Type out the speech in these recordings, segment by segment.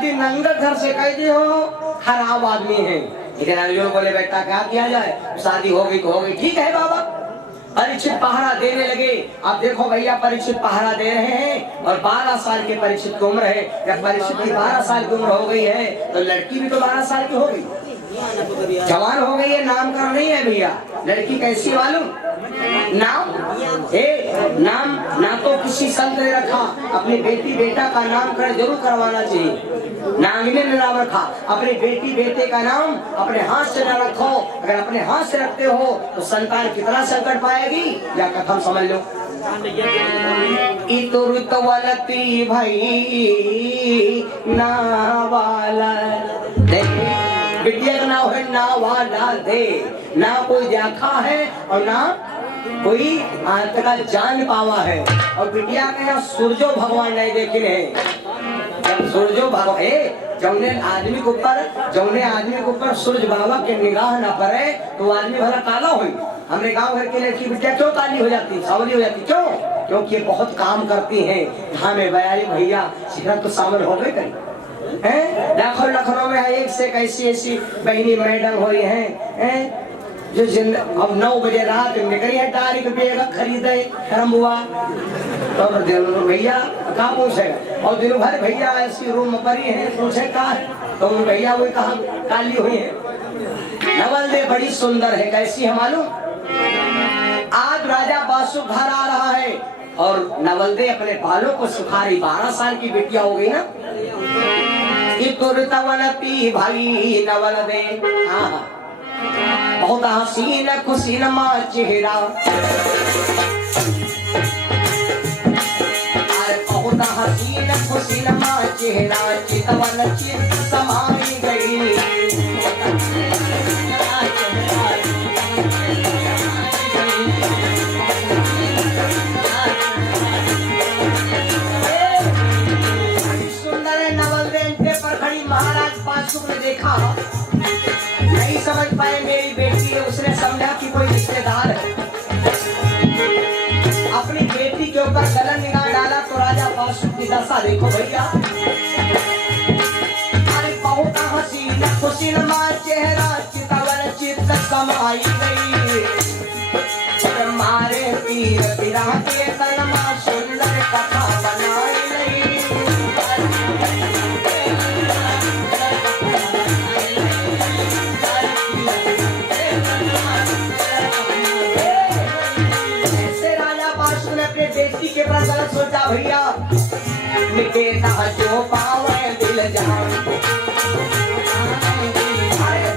शादी नंगा घर से कह दी हो, खराब आदमी है। लेकिन अर्जुन बोले बेटा क्या किया जाए, शादी हो गई तो हो गई, ठीक है बाबा। परीक्षित पहरा देने लगे। अब देखो भैया, परीक्षित पहरा दे रहे हैं और 12 साल के परीक्षित की उम्र है। जब परीक्षित की 12 साल की उम्र हो गई है तो लड़की भी तो 12 साल की हो गई, जवान हो गई है, नामकरण नहीं है भैया। लड़की कैसी मालूम, नाम ना तो किसी संत ने रखा, अपनी बेटी बेटा का नामकरण जरूर करवाना चाहिए। नांगने ने नाम रखा, अपनी बेटी बेटे का नाम अपने हाथ से न रखो। अगर अपने हाथ से रखते हो तो संतान कितना संकट पाएगी, या कथम समझ लो। इतुरुतवलती भाई नावाला दे, बिटिया का नाम है नावाला दे। ना कोई देखा है और ना कोई आज तक जान पावा है। और बिटिया के यहाँ सूरजो भगवान नहीं देखे हैं। जब सूरजो भगवान जौने आदमी के ऊपर सूरज बाबा के निगाह न पड़े तो आदमी भला काला हुई। हमरे गांव घर की लड़की बिटिया क्यों काली हो जाती, सावली हो जाती, क्यों? क्योंकि ये बहुत काम करती हैं। धाम में बयाली भैया शिखर तो शामिल हो गए कहीं हैं। लखनऊ में एक से ऐसी बहनी मैडम हो रही हैं जो अब 9 बजे रात निकली है तारीख बेगा खरीदे धर्म हुआ तो भैया कहाँ पूछेगा। और दिन भर भैया ऐसी रूम परी है, पूछे कहाँ है तो भैया वही कहा काली हुई है। नवलदे बड़ी सुंदर है, कैसी है मालूम। आज राजा बासु घर आ रहा है और नवलदे अपने बालों को सुखा रही। 12 साल की बेटिया हो गई ना। इतुरतवलती भाई नवलदे, हाँ बहुत हसीन खुशीन माँ चेहरा, बहुत हसीन खुशीन माँ चेहरा, चितवन चित समाई गई। सुंदर है नवलदे पर खड़ी। महाराज बासु ने देखा, नहीं समझ पाए मेरी बेटी है। उसने समझा कि कोई रिश्तेदार है। अपनी बेटी के ऊपर गलत निगाह डाला तो राजा बासु की दशा देखो भैया। अरे बहुत हसीन खुशीन माँ चेहरा, चितवन चित्त समाई गई। मारे पीर पिरा के तनमा सुंदर कथा बनाई गई। के बड़ा गलत सोचा भैया। निकेता जो पावे दिल जान,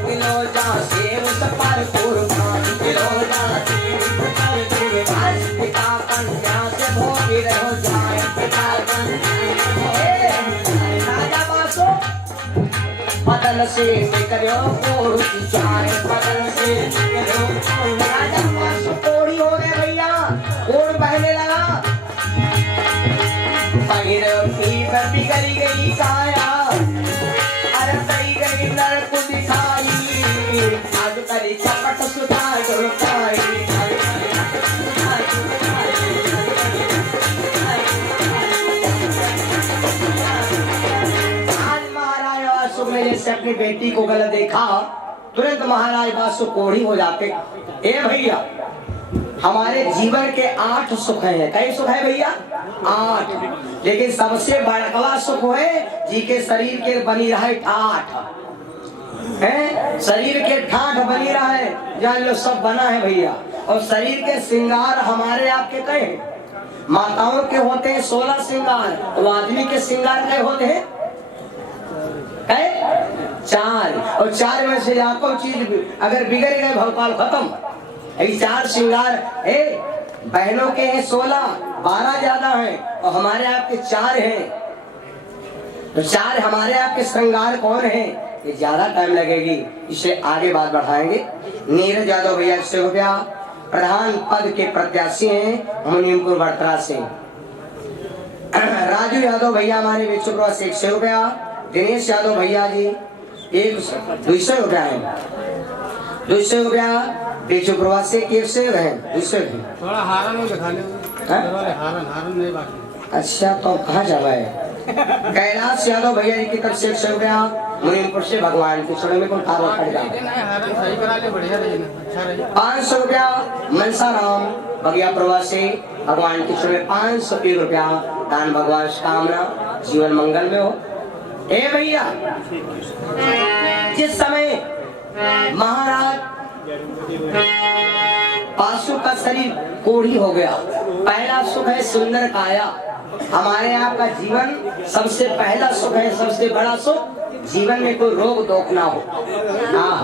दिलो जा सेव सपर कुर्बान, दिलो जा सेव सपर कुर्बान। पिता कन्या से भोगी रहो जाए, पिता राजा बासु बदन से निकलो कोड़ की जाए, बदन से निकलो। राजा बासु कोड़ी हो गया भैया, कोड़ बहने लगा। बिगड़ी गई काया, अरे कई गई नर को दिखाई। आज करी चपट सुधा ढुकाई। आज महाराज बासु ने जैसे अपनी बेटी को गलत देखा, तुरंत महाराज बासु कोढ़ी हो जाते। ए भैया, हमारे जीवन के 8 सुख हैं। कई सुख है भैया? 8। लेकिन सबसे बड़कवा सुख है जी के शरीर के बनी रहे ठाठ है। शरीर के ठाठ बनी रहे, जान लो सब बना है भैया। और शरीर के श्रृंगार हमारे आपके कहे, माताओं के होते हैं 16 श्रृंगार, और आदमी के श्रृंगार कहे होते हैं कहे 4। और 4 में से आपको चीज अगर बिगड़ गए भोपाल खत्म। 4 श्रृंगार बहनों के हैं 16, 12 ज्यादा हैं और हमारे आपके 4 हैं। तो 4 हमारे आपके श्रृंगार कौन है, ये ज्यादा टाइम लगेगी, इसे आगे बात बढ़ाएंगे। नीरज यादव भैया 100 रुपया प्रधान पद के प्रत्याशी हैं मुनीमपुर बड़तरा से। राजू यादव भैया हमारे बेचुपुरा से 100 रुपया। दिनेश यादव भैया जी 200 रुपया है। 200 रुपया बेचुपुरा से 100 है। 200 थोड़ा हारन दिखा ले। हारन नहीं बाकी। अच्छा तो कहाँ जावा है? कैलाश यादव भैया जी की तरफ से 100 रुपया, मुनीमपुर से भगवान के चरण में कोई कार्य खड़ जाए। 500 रुपया मनसा राम भैया प्रवास से भगवान के चरण में 501 रुपया दान, भगवान कामना जीवन मंगल में हो। ए भैया, जिस समय महाराज पाशु का शरीर कोढ़ी हो गया, पहला सुख है सुंदर काया। हमारे आपका जीवन सबसे पहला सुख है, सबसे बड़ा सुख जीवन में कोई रोग दोख ना हो। हाँ,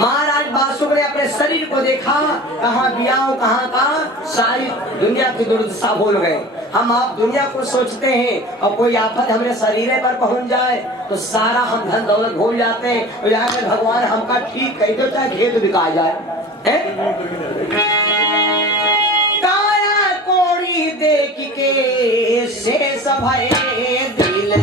महाराज बासुक ने अपने शरीर को देखा, कहाँ बियाह कहाँ का, सारी दुनिया की दुर्दशा भूल गए। हम आप दुनिया को सोचते हैं और कोई आफत हमारे शरीर पर पहुंच जाए तो सारा हम धन दौलत भूल जाते हैं। तो यहाँ पे भगवान हमका ठीक कह दो, चाहे खेत बिका जाए। काया कोड़ी देख के शेष भय दिल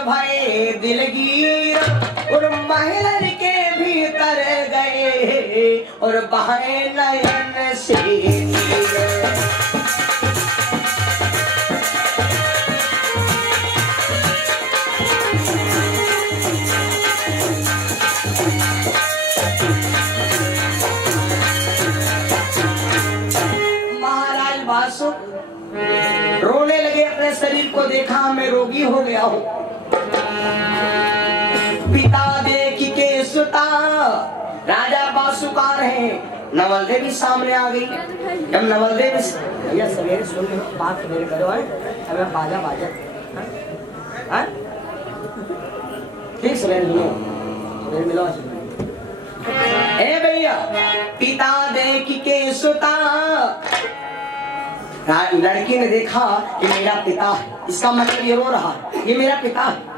भय दिलगीर और महल के भीतर गए और बहे नयन से महाराज बासु रोने लगे, अपने शरीर को देखा मैं रोगी हो गया हूँ। पिता देख के सुता, राजा बासुकार है। नवल देवी सामने आ गई। जब नवल देवी भैया सवेरे सुन बात मेरे करो, अब बाजा बाजा ठीक सवेरे मिलो। ए भैया, पिता देख के सुता, लड़की ने देखा कि मेरा पिता है, इसका मतलब ये रो रहा है, ये मेरा पिता है।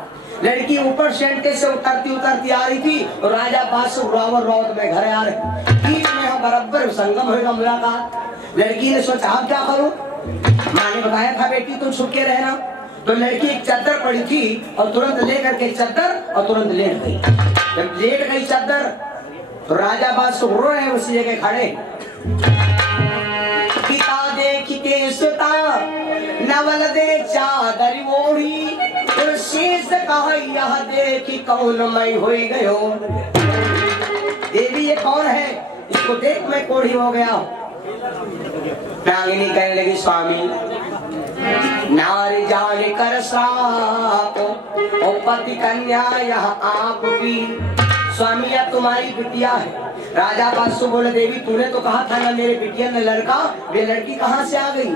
लड़की ऊपर सेंटे से उतरती आ रही थी और राजा बासु रावण रौद में घर आ रहे, बीच में हम बराबर संगम होगा मुलाकात। लड़की ने सोचा अब क्या करूं, माँ ने बताया था बेटी तुम छुप के रहना। तो लड़की एक चादर पड़ी थी और तुरंत लेकर के चादर और तुरंत लेट गई। जब लेट गई चादर तो राजा बासु रो रहे उसी जगह खड़े। पिता देख के सुता, नवल दे चादर ओढ़ी और शेष कहा यह देखी कौन मैं हो गयो। देवी ये कौन है, इसको देख मैं कोढ़ी हो गया। नागिनी कहने लगी स्वामी नारी जाने कर श्राप और पति कन्या यह आपकी। स्वामी यह तुम्हारी बिटिया है। राजा बासु बोले देवी तूने तो कहा था ना मेरे बिटिया ने लड़का, वे लड़की कहाँ से आ गई।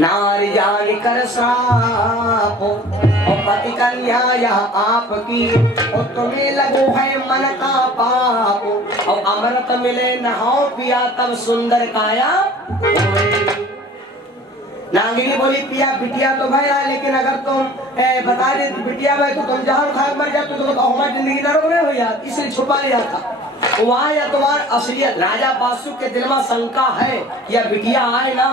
नारी जानी कर श्राप और पति कन्या यह आपकी, और तुम्हें लगो है मन का पाप और अमृत मिले नहाओ पिया तब सुंदर काया। नागिनी बोली पिया बिटिया तो भैया, लेकिन अगर तुम बता दे बिटिया भाई तो तुम जहाँ खा मर जाते तो हमारी जिंदगी नरक में हो जाती, इसलिए छुपा लिया था वहाँ। या तुम्हारी असलियत राजा बासु के दिल में शंका है या बिटिया आए ना,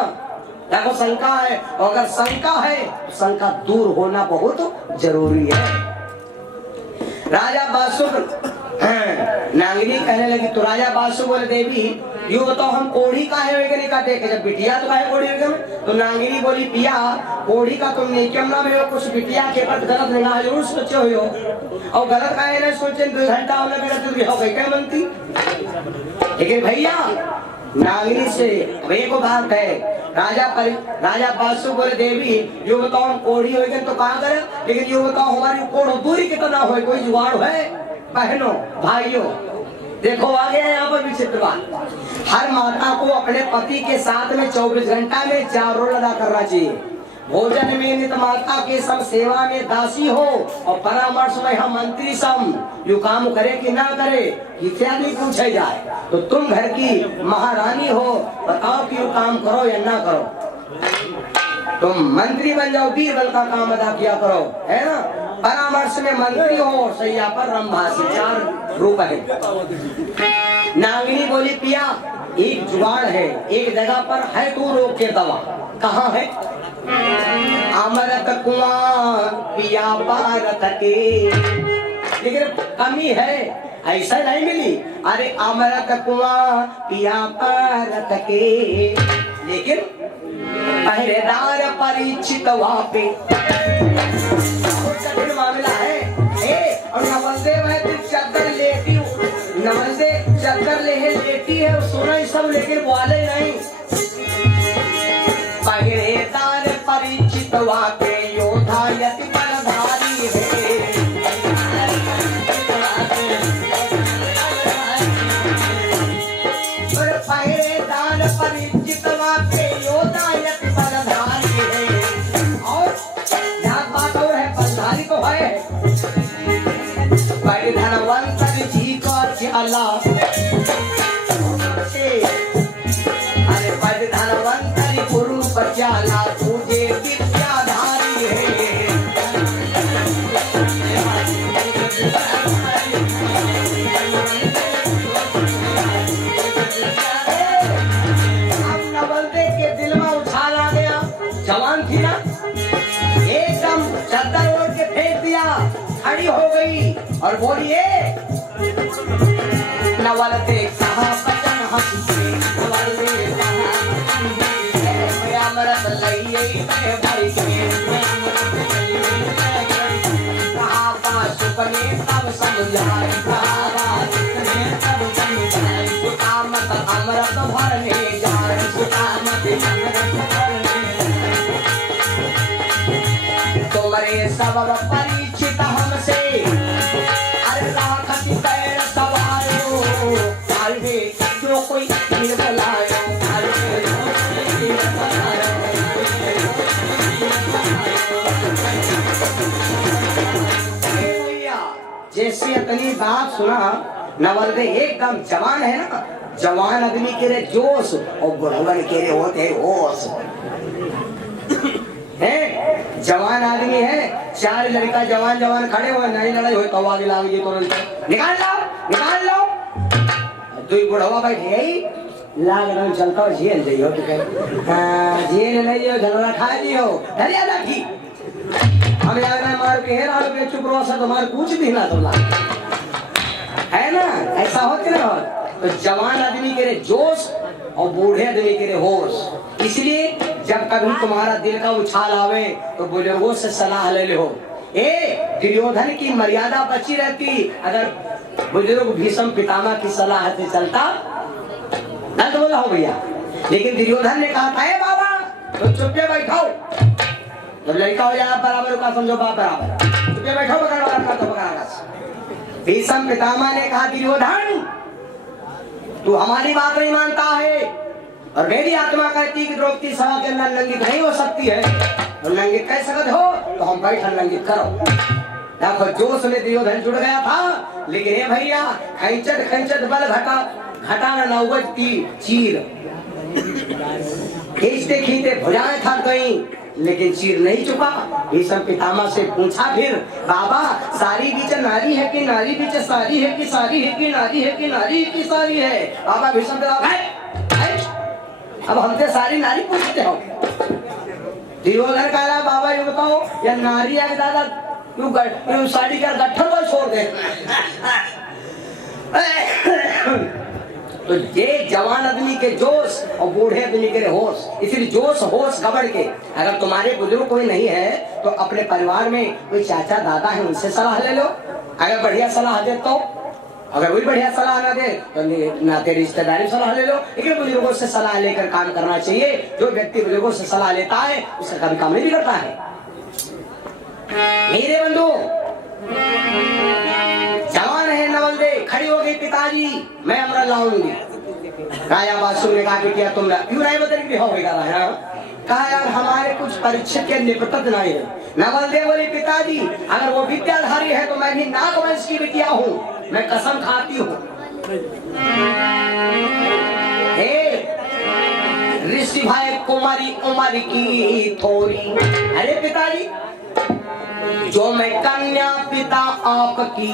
देखो शंका है, और अगर शंका है तो शंका दूर होना बहुत जरूरी है। राजा बासु नागिनी कहने लगी तो राजा बासु बोले देवी यू बताओ हम कोढ़ी काहे नहीं काटे, जब बिटिया तो काहे कोढ़ी हो। तो नागिनी बोली पिया कोढ़ी का तुम नियम ना में कुछ बिटिया के प्रति गलत निगाह जरूर सोचे हो, और गलत काहे ना सोचे 2 घंटा होने मेरा तो हो गई क्या बनती। लेकिन भैया नागिनी से वे को बात है, राजा बासु बोले देवी यो बताओ हम कोढ़ी हो तो कहा करे, लेकिन यो बताओ हमारी कोढ़ दूरी कितना हो, कोई जुगाड़ है। बहनों भाइयों देखो आ गया यहाँ पर विचित्र बात। हर माता को अपने पति के साथ में 24 घंटा में 4 रोल अदा करना चाहिए। भोजन में नित माता के सम, सेवा में दासी हो और परामर्श में हम मंत्री सम। यू काम करे कि ना करे इत्यादि पूछे जाए तो तुम घर की महारानी हो, बताओ कि यू काम करो या ना करो। तुम मंत्री बन जाओ, बीरबल का काम अदा किया करो, है ना। परामर्श में मंत्री हो, सैया पर रंभासी 4 रूप है। नागिनी बोली पिया एक जुगाड़ है, एक जगह पर है तू रोग के दवा। कहाँ है? अमृत कुआं पिया पारत के, लेकिन कमी है, ऐसा नहीं मिली। अरे अमृत कुआं पिया पारत के, लेकिन पहरेदार परीक्षित वापे कठिन मामला है। और नवलदेव है तो चादर लेटी, नवलदेव चादर लेटी है, सोना सब, लेकिन वाले नहीं। पहरेदार परीक्षित वापे योद्धा यति बलधारी है। पहरेदार परीक्षित वापे योद्धा यति बलधारी है। और यहाँ बात और है, बलधारी तो है। बड़े धनवंत जी का चला, अरे बड़े धनवंत गुरु बचाला, तुझे विद्याधारी है। अब नवलदेव के दिल में उछाल आ गया। जवान थी ना, एकदम चादर ओढ़ के फेंक दिया, खड़ी हो गई और बोलिए, नवलदेव साहब बचन हंसी, नवलदेव अमृत लइए भर के, कहा सुपने तब समझाए, कहा सुपने तब समझाए, सुकामत अमृत भरने जाए, सुकामत अमृत भरने जाए। तुम्हारे सबब परिचित हमसे, अरे राखती पैर सवारो, काल्हे जो कोई तीर बुलायो, काल्हे जो कोई तीर बुलायो। जैसे अपनी बात सुना, नवलदेव एकदम जवान है ना, जवान आदमी के रे जोश और बुढ़वन के रे होते होश है। जवान आदमी है, चार लड़का जवान जवान खड़े हुए, नहीं लड़ाई हुई तो आगे लाओगे तुरंत निकाल लो, निकाल लो। दो बुढ़वा बैठे यही लाग रंग चलता झेल जाइयो, जेल नहीं हो, झगड़ा खा दियो, डरिया रखी हम यार मार के हेरा के चुप रहो, सब तुम्हारे कुछ भी ना तुम है ना, ऐसा हो कि ना हो। तो जवान आदमी के रे जोश और बूढ़े आदमी के रे होश। इसलिए जब कभी तुम्हारा दिल का उछाल आवे तो बुजुर्गों से सलाह ले लो। दुर्योधन की मर्यादा बची रहती अगर बुजुर्ग भीष्म पितामह की सलाह से चलता, न तो बोला हो भैया। लेकिन दुर्योधन ने कहा था बाबा तो चुपके बैठो, जब लड़का हो जाए बराबर का समझो बाप बराबर, चुपके बैठो, पकड़। भीष्म पितामह ने कहा दुर्योधन तू हमारी बात नहीं मानता है, और मेरी आत्मा कहती कि द्रौपदी सभा के अंदर नंगी नहीं हो सकती है, और नंगी कह सकते हो तो हम बैठन नंगी करो। देखो जोश में दुर्योधन जुड़ गया था, लेकिन ये भैया खैंचट बल घटाना नौबत की चीर, खींचते खींचते भुजाएं थक गई, लेकिन चीर नहीं चुका। भीष्म पितामह से पूछा फिर बाबा सारी बीच नारी है कि नारी बीच सारी है कि सारी है कि नारी है कि नारी की सारी है। बाबा भीष्म अब हमसे सारी नारी पूछते हो। दुर्योधन कह रहा बाबा ये बताओ या नारी है दादा क्यों साड़ी का गट्ठर को छोड़ दे। तो ये जवान आदमी के जोश और बूढ़े आदमी के होश, इसलिए जोश होश गबड़ के अगर तुम्हारे बुजुर्ग कोई नहीं है तो अपने परिवार में कोई चाचा दादा है उनसे सलाह ले लो। अगर बढ़िया सलाह दे तो, अगर वही बढ़िया सलाह ना दे तो नाते रिश्तेदारी सलाह ले लो, लेकिन बुजुर्गों से सलाह लेकर काम करना चाहिए। जो व्यक्ति बुजुर्गों से सलाह लेता है उसका कभी काम नहीं बिगड़ता है। मेरे बंधु जवान है नवलदेव, खड़ी हो गई पिताजी मैं अमृत लाऊंगी। राजा बासु ने कहा कि तुम क्यों नहीं बदल कहा यार हमारे कुछ परीक्षा के निपटत नहीं है। नवलदेव बोले पिताजी अगर वो विद्याधारी है तो मैं भी नागवंश की बिटिया हूँ, मैं कसम खाती हूँ। ऋषि भाई कुमारी उमर की थोड़ी, अरे पिताजी जो मैं कन्या पिता आपकी,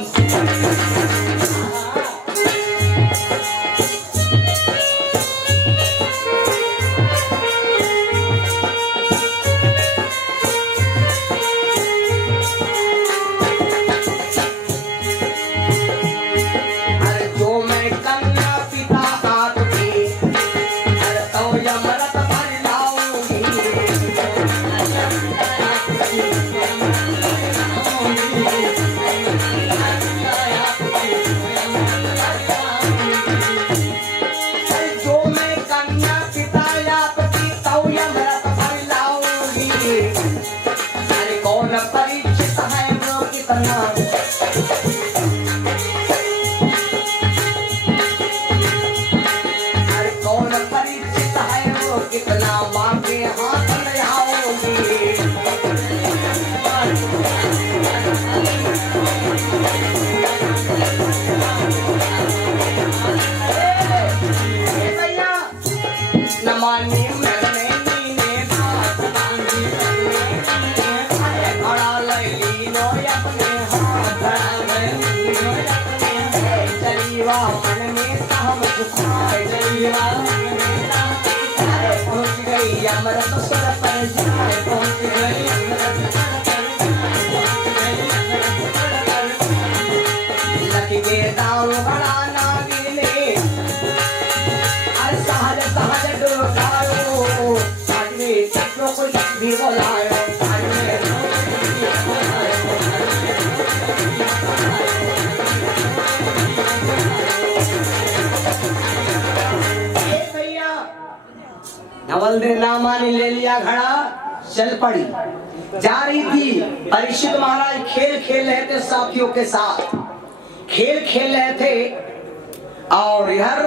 गई अमृत स्वर पर जाए पहुंच गई अमृत लकी के दाव बड़ा ना दिले हर सहज सहज डुलकायो साजरे चक्रों को भी बोलायो नवल रामा ने ले लिया घड़ा चल पड़ी जा रही थी। परीक्षित महाराज खेल खेल रहे थे साथियों के साथ खेल खेल रहे थे और इधर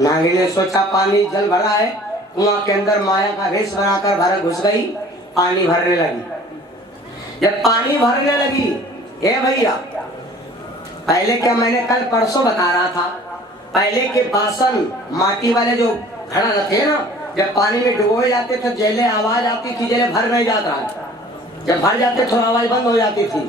नागी ने सोचा पानी जल भरा है कुआं के अंदर माया का भेष बनाकर भर घुस गई पानी भरने लगी। जब पानी भरने लगी ए भैया पहले क्या मैंने कल परसों बता रहा था पहले के बासन माटी वाले जो घड़ा रखे ना जब पानी में डुबोए जाते थे जेले आवाज आती थी जेले भर नहीं जाता जब भर जाते थोड़ा आवाज बंद हो जाती थी।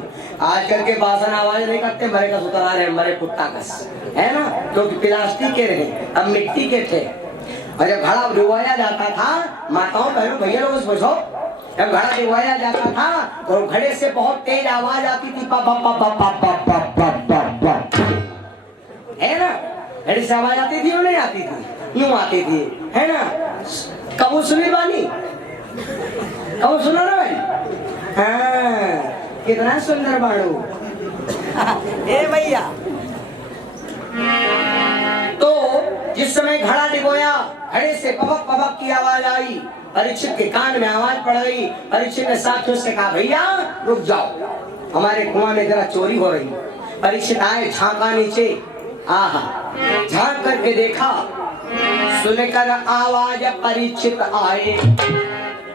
आजकल के बासन आवाज नहीं करते मरे का सुतरा रहे मरे कुत्ता कस है ना जो कि प्लास्टिक के रहे अब मिट्टी के थे। और जब घड़ा डुबाया जाता था माताओं बहनों भैया लोग पूछो जब घड़ा डुबाया जाता था तो घड़े से बहुत तेज आवाज आती थी पा पा पा पा पा पा पा पा पा पा है ना घड़े से आवाज आती थी और नहीं आती थी यूं आती थी है ना कबू सुनी बानी कबू सुनो ना भाई हाँ कितना सुंदर बाड़ू ए भैया। तो जिस समय घड़ा डिगोया घड़े से पबक पबक की आवाज आई परीक्षित के कान में आवाज पड़ गई। परीक्षित ने साथियों से कहा भैया रुक जाओ हमारे कुआं में जरा चोरी हो रही। परीक्षित आए झांका नीचे आहा झांक करके देखा सुनकर आवाज परीक्षित आए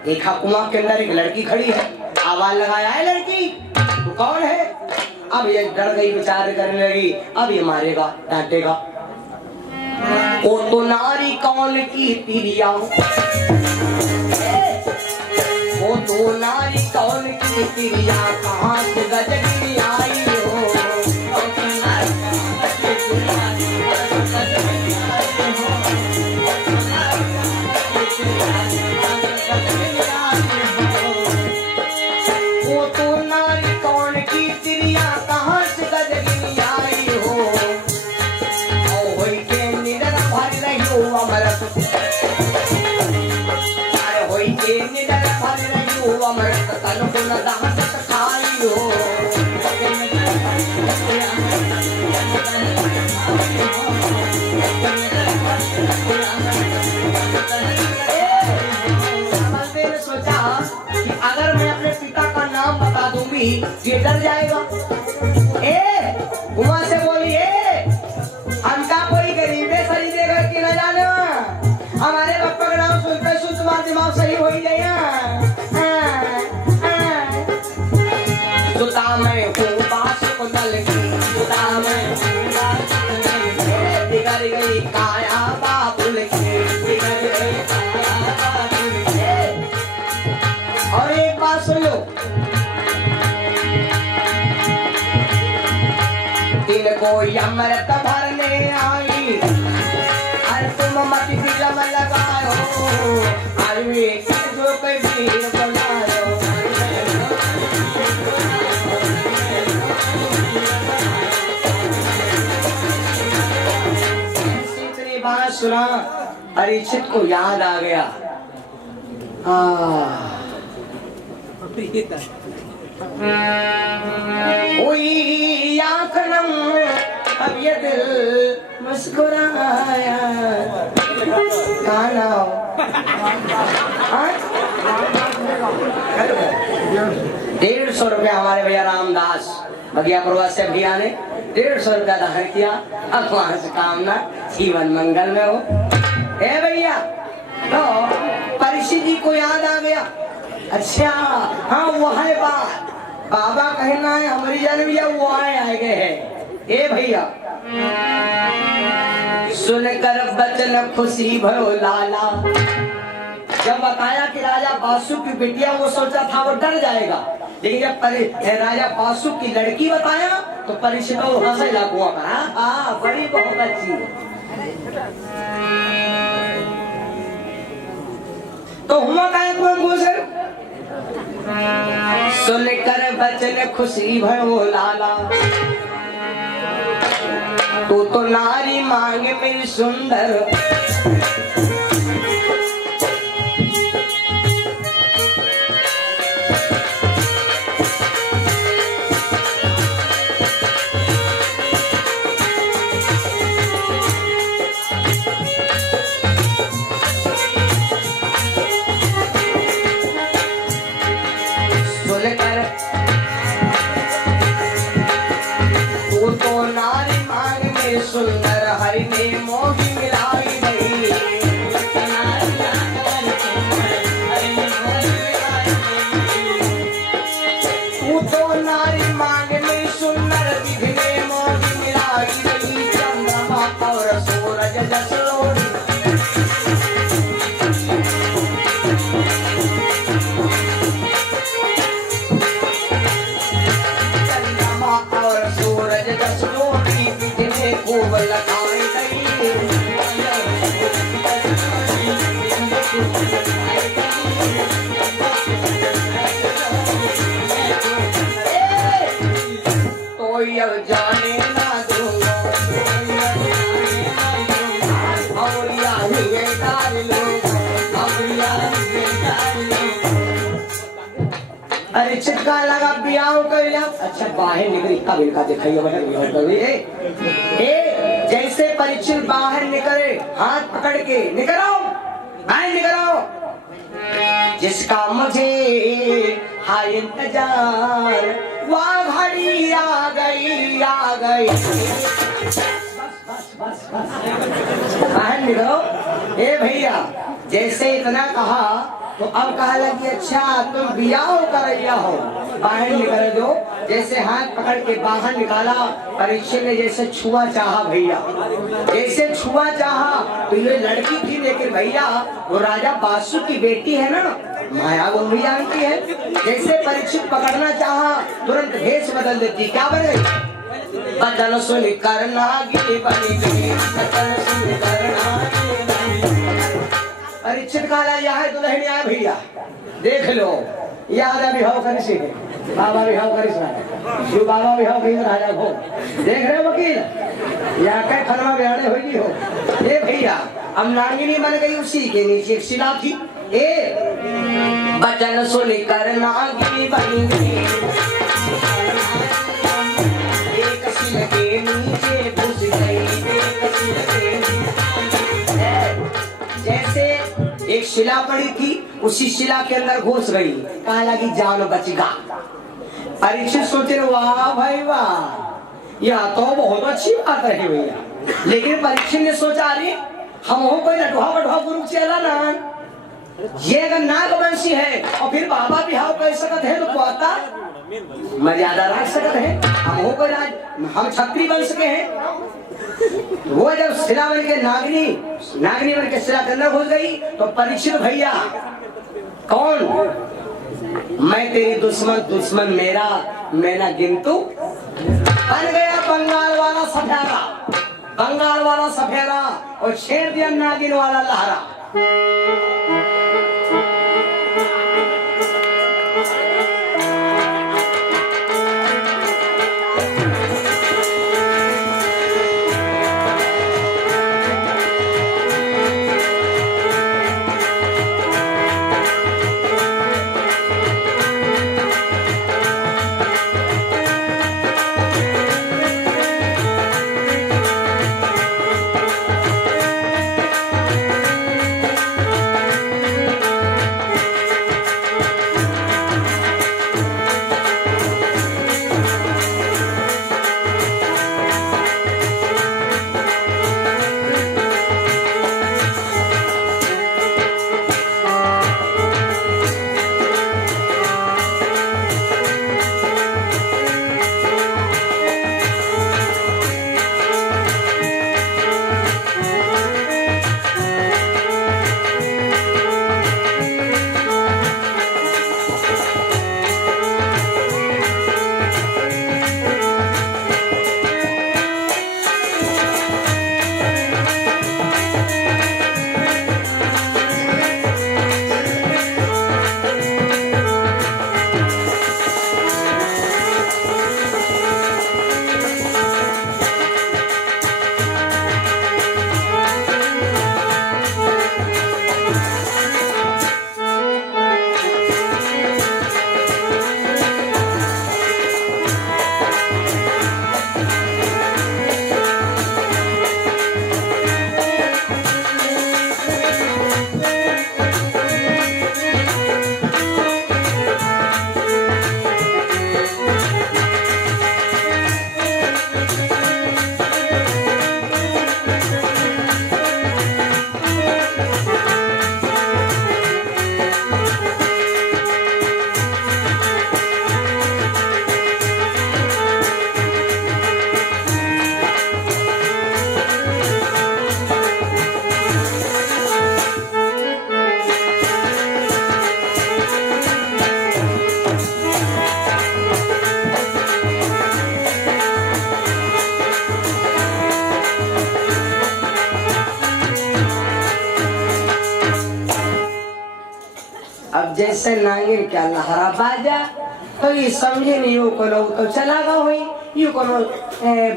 देखा कुआं के अंदर एक लड़की खड़ी है आवाज लगाया है लड़की तो कौन है। अब ये डर गई विचार करने लगी अब ये मारेगा डांटेगा ओ तो नारी कौन की तिरिया ओ तो नारी कौन की तिरिया कहाँ से गजगी आई हो अगर मैं अपने पिता का नाम बता दूंगी ये डर जाएगा। ए वहां से बोली हमका कोई गरीबे सही देगा कि न जाने हमारे पप्पा का नाम सुनते सुन तुम्हारा दिमाग सही हो ही जाएगा। सुता मैं हूँ बास कुंडल की सुता मैं बिगड़ गई काया बाबुल की बिगड़ गई काया बाबुल की। और एक बात सुन लो इनको अमृत भरने आई अरे तुम मत दिलम लगाओ अरे जो कोई भीड़ बनाओ इतनी बात सुना परीक्षित को याद आ गया हुई आँखनम अब ये दिल मुस्कुराया गाना 150 रुपया हमारे भैया रामदास बगियापुरवा से भैया ने 150 रुपया दान किया। अब वहां से कामना जीवन मंगल में हो। ए भैया तो परीक्षित जी को याद आ गया अच्छा हाँ वो है बात बाबा कहना है हमारी जन्मिया वो आए गए हैं। ए भैया सुनकर बचन खुशी भयो लाला जब बताया कि राजा बासु की बिटिया वो सोचा था वो डर जाएगा लेकिन जब राजा बासु की लड़की बताया तो परीक्षित हंसे लागुआ का बड़ी बहुत अच्छी तो हुआ काय को गुजर सुन कर बचन खुशी भयो लाला, तू तो नारी मांगे मेरी सुंदर, सुंदर हरि ने मोही मिलाई नहीं, तू तो नारी मांग में सुंदर दिखने मोही मिलाई नहीं, चंद्रमा और सूरज जस लोरी, चंद्रमा और सूरज जस लोरी खूब लगाई गई, तो अब जाने ना दूंगा और ये डाल लो, अरे चिटका लगा बियाह कर लिया। अच्छा बाहर निकली कबिल का दिखाइए जैसे परीक्षित बाहर निकले हाथ पकड़ के निकलो बाहर निकलो, जिसका मुझे हाय इंतजार वह घड़ी आ गई आ गई, बस बस बस बस बाहर निकलो। ए भैया जैसे इतना कहा तो अब कहा लगी अच्छा तुम बियाह कर रहा हो, बाहर निकल दो। जैसे हाथ पकड़ के बाहर निकाला, परीक्षित ने जैसे छुआ चाहा भैया, जैसे छुआ चाहा तो ये लड़की थी, लेकिन भैया वो राजा बासु की बेटी है ना, माया वो भी जानती है। जैसे परीक्षित पकड़ना चाहा तुरंत भेष बदल देती, क्या बन गई? बदल सुन करना परीक्षित काला यह है दुल्हन आया भैया देख लो, याद है बिहाव कर सीखे बाबा बिहाव कर शिव बाबा बिहाव कहीं राजा भो देख रहे हो वकील या कई फरमा बिहाड़े होगी हो। ये भैया अब नागिनी बन गई, उसी के नीचे एक शिला थी। ए बचन सुन कर नागिनी बन गई, एक शिला के नीचे घुस गई, जैसे एक शिला पड़ी थी उसी शिला के अंदर घुस गई, कहा लगी जान बचेगा। परीक्षित सोचे वाह भाई वाह यह तो बहुत अच्छी बात रही भैया, लेकिन परीक्षित ने सोचा अरे हम हो कोई नटुहा वटुहा गुरु चला ना, ये अगर नागवंशी है और फिर बाबा बिहाव कर सकत है तो पता मर्यादा रख सकत है, हम हो कोई राज हम छत्री बन सके हैं। वो जब शिला बन के नागिनी बन के शिला के अंदर घुस गई तो परीक्षित भैया कौन मैं तेरी दुश्मन मेरा मैं ना गिनतू, बन गया बंगाल वाला सफेरा और छेड़ दिया नागिन वाला लहरा। ऐसे नागिन क्या लहरा बाजा तो ये समझे नहीं यो कोनो तो चला गया हुई यो कोनो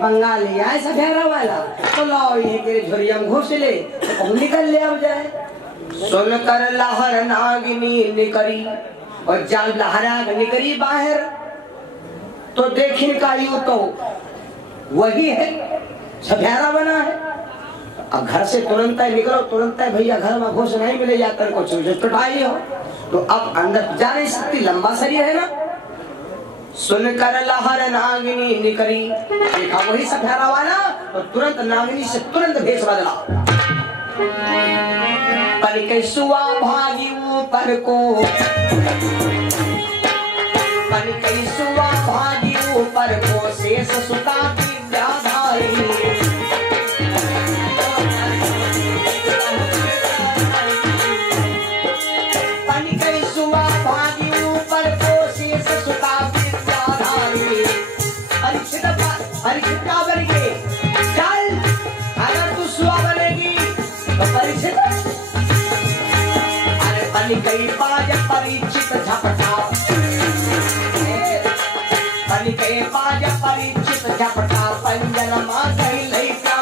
बंगाली ऐसा घेरा वाला तो लाओ ये तेरे झोरिया में घुस ले तो निकल ले अब जाए। सुन कर लहर नागिनी निकरी और जब लहरा निकरी बाहर तो देखने का यू तो वही है सभ्यारा बना है। अब घर से तुरंत निकलो तुरंत भैया घर में घुस नहीं मिले जाकर कुछ पिटाई हो तो अब अंदर जा नहीं सकती लंबा शरीर है ना। सुनकर लहर नागिनी निकरी देखा वही सभ्यारा वाला तो तुरंत नागिनी से तुरंत भेष बदला। पर कैसुआ भागी ऊपर को पर कैसुआ भागी ऊपर को शेष सुता विद्याधारी। पर कैसुआ भागी ऊपर को शेष सुता विद्याधारी। परीक्षित का बन गए चल अगर तू सुआ बनेगी तो परीक्षित अरे बन गई बाज परीक्षित झपटा बन गए बाज परीक्षित झपटा पंजन मां गई लैका।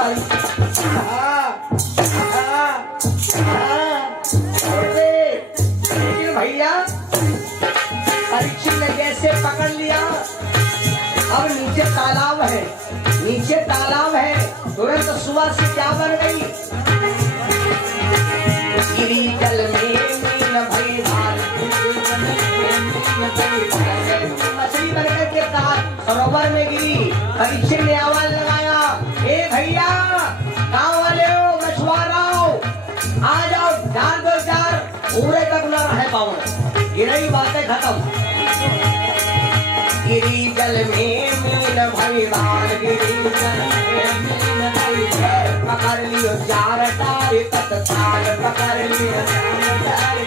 भैया परीक्षित ने कैसे पकड़ लिया। अब नीचे तालाब है नीचे तालाब है तुरंत सुबह से क्या बन गई गिरी जल में मीन भई धार मछली बन करके सरोवर में गिरी। परीक्षित ने आवाज लगाया ए भैया गाँव वाले हो मछुआरा हो आ जाओ जान दो चार पूरे तक न रह पाओ गिरी बातें खत्म। गिरी जल में मीन भई धार गिरी जल में मीन भई धार पकड़ लियो चार तार तत्काल पकड़ लियो चार तार